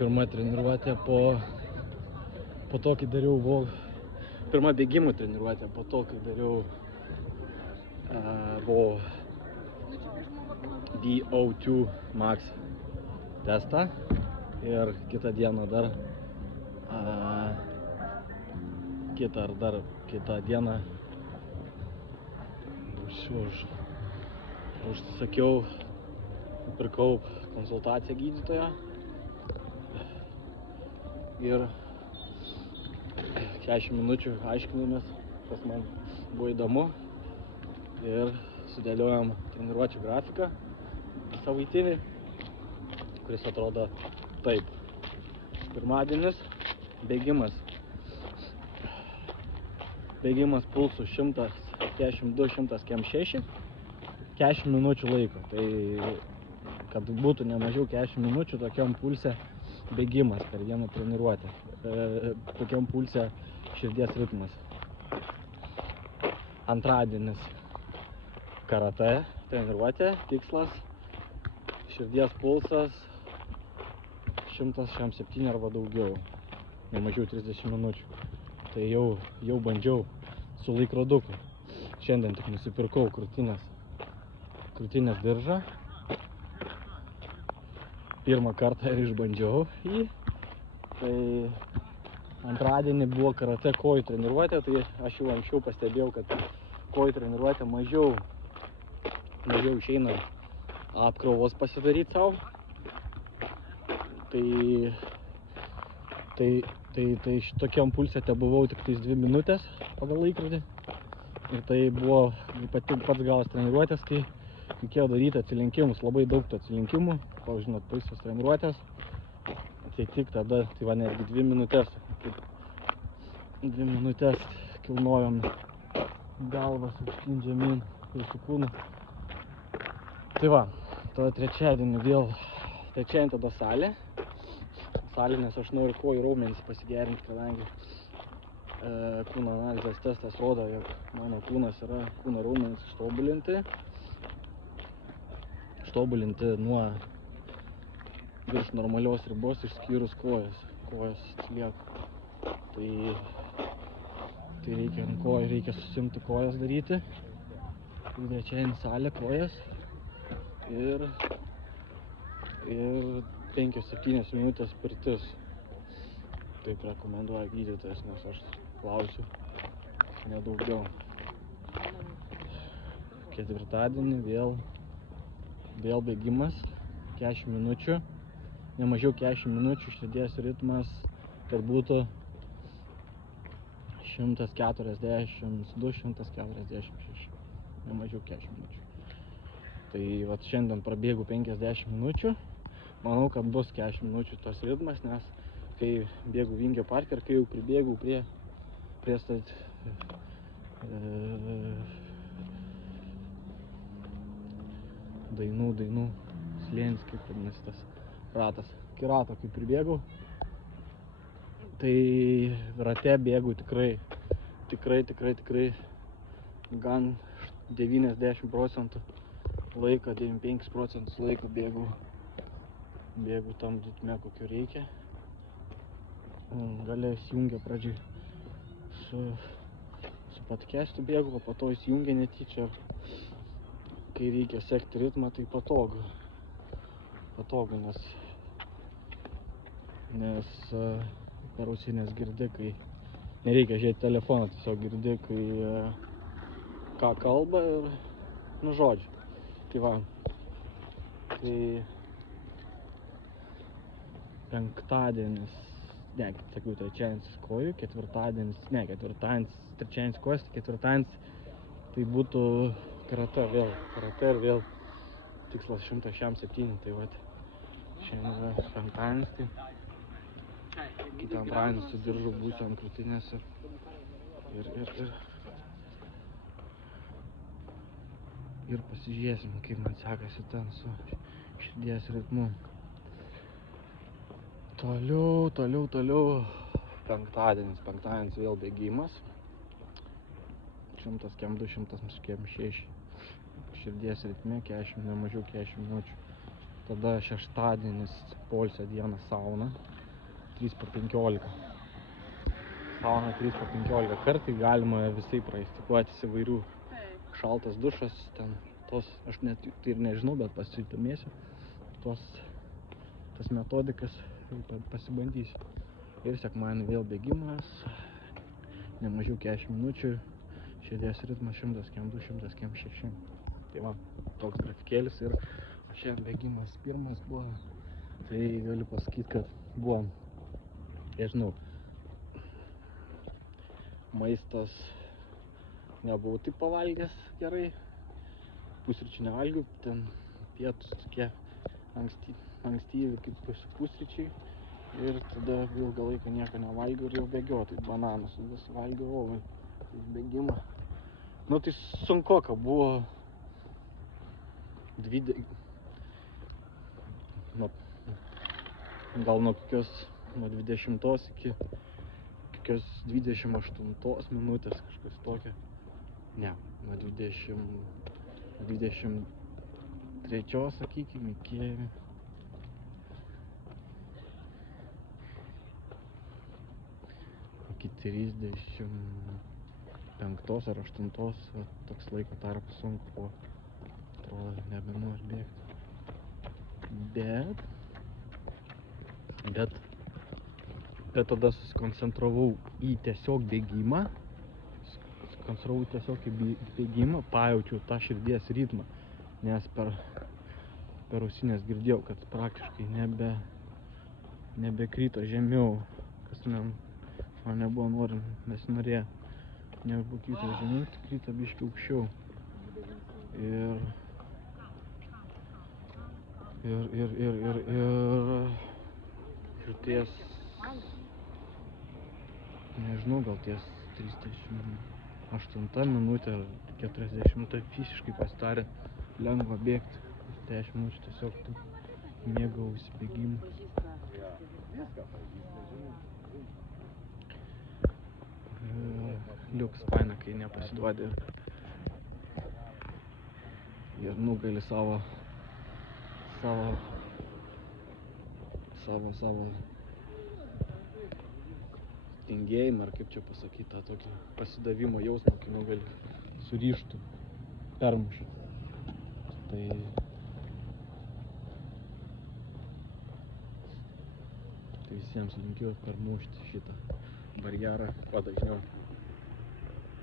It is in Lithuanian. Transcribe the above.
pirma treniruotė po to, kai dariau pirma bėgimų treniruotė, po to, kai dariau VO2 max testą ir kitą dieną dar kitą dieną užsakiau, pirkau konsultaciją gydytojo ir 60 minučių aiškinomės, kas man buvo įdomu ir sudėliojom treniruočių grafiką savaitinį, kuris atrodo taip. Pirmadienis bėgimas pulsu 142-146, 40 minučių laiko. Tai kad būtų ne mažiau 40 minučių tokiam pulse bėgimas per vieną treniruotę. Tokiam pulse širdies ritmas. Antradienis karate treniruotė, tikslas širdies pulsas 167 arba daugiau, ne mažiau 30 minučių. Tai jau bandžiau su laikroduku. Šiandien tik nusipirkau krūtinės diržą. Pirmą kartą ir išbandžiau jį. Tai antradienį buvo karate kojų treniruotė, tai aš jau anksčiau pastebėjau, kad kojų treniruotė mažiau išeina apkrovos pasidaryti savo. Tai šitokiam pulse tebuvau tik 2 minutės pagal laikrodį. Ir tai buvo pats galas treniruotės, kai reikėjo daryti atsilenkimus, labai daug tų atsilinkimų, kol žinot, baisios treniruotės. Tai tik tada, tai va netgi 2 minutės kilnojom galvas aukštyn žemyn su kūnu. Tai va, tada trečiadienį tada salė, nes aš noriu kojų raumenis pasigerinti, kadangi kūno analizės testas rodo, jog mano kūno raumenis ištobulinti nuo virš normalios ribos išskyrus kojas atsilieka. Tai reikia susimti kojas daryti. Trečiadienį salė kojas ir 5-7 minutės pirtis. Taip rekomenduoja gydytojas, nes aš klausiu nedaugiau. Ketvirtadienį vėl bėgimas 40 minučių, ne mažiau 40 minučių širdies ritmas, kad būtų 142-146, ne mažiau 40 minučių. Tai vat šiandien prabėgu 50 minučių, manau, kad bus 40 minučių tas ritmas, nes kai bėgu Vingio parke ir kai jau pribėgau prie dainų slėnis, kaip vadinasi tas ratas. Iki rato, kai pribėgau, tai rate bėgu tikrai gan 90% laiko, 95% laiko bėgu tam ritme, kokio reikia. Gale įsijungia pradžiai su podcastu bėgu, o po to įsijungia netyčia. Kai reikia sekti ritmą, tai patogu, nes per ausinės girdi, kai nereikia žiūrėti telefoną, tiesiog girdi, kai ką kalba ir žodžiu. Tai va, tai penktadienis, trečiadienis kojų, trečiadienis kojos, ketvirtadienis tai būtų karate ir vėl tikslas 167, tai vat šiandien yra penktadienis, tai kitą antradienį su diržu būsiu ant krūtinėse ir pasižiūrėsim, kaip man sekasi ten su širdies ritmu. Toliau. Penktadienis vėl bėgimas. 102-106 širdies ritme, 40, ne mažiau 40 minučių. Tada šeštadienis poilsio dieną sauna. 3x15. Sauna 3x15 kartai, galima visai praktikuotis įvairių. Šaltas dušas, ten tos, aš net tai ir nežinau, bet pasidomėsiu, tas metodikas pasibandysiu. Ir sekmadienį vėl bėgimas, nemažiau 40 minučių, širdies ritmas 100 km 200 km 600. Tai va, toks grafikėlis ir šiandien bėgimas pirmas buvo, tai galiu pasakyti, kad buvo, nežinau, maistas nebuvau taip pavalgęs gerai, pusryčių nevalgiau, ten pietus tokie ankstyvi kaip pusryčiai ir tada ilgą laiką nieko nevalgiau ir jau bėgiau, tai bananus vis valgiau, tai bėgimą. Nu tai sunkoka buvo gal nuo 20 iki kokios 28 minutės kažkas tokio. Ne, nuo 23, sakykime, iki 35 ar 8 toks laiko tarpas sunku, atrodo, nebenoriu bėgti. Bet tada susikoncentravau į tiesiog bėgimą, pajaučiau tą širdies ritmą, nes per ausinės girdėjau, kad praktiškai nebekrito žemiau, kas man nebuvo nesinorėjo, nebekrito žemiau, krito biškį aukščiau. Ir ties, nežinau, gal ties 38 minutė ar 40 fiziškai pasidarė lengva bėgti. 10 minučių tiesiog mėgaujuosi bėgimu. Liuks faina, kai nepasiduodi ir nugali savo tingėjimą, ar kaip čia pasakyti, tą tokį pasidavimo jausmą, kai nugali su ryžtu permušti. Tai visiems linkiu permušti šitą barjerą kuo dažniau.